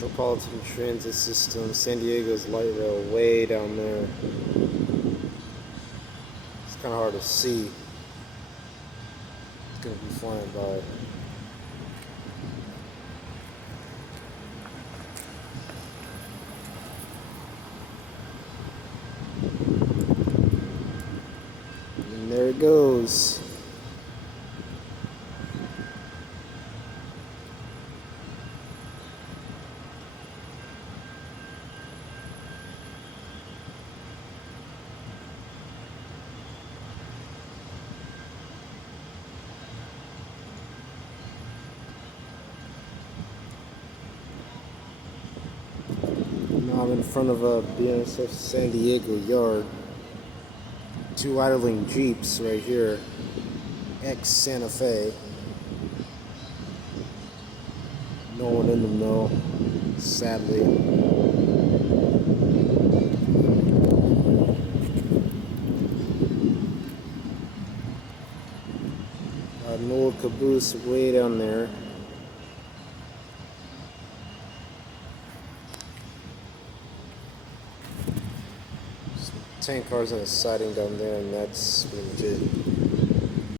Metropolitan Transit System, San Diego's light rail way down there. It's kind of hard to see. It's going to be flying by. And there it goes. Now I'm in front of a BNSF San Diego yard. Two idling Jeeps right here. Ex Santa Fe. No one in them though, sadly. An old caboose way down there. Tank cars on a siding down there, and that's pretty much it.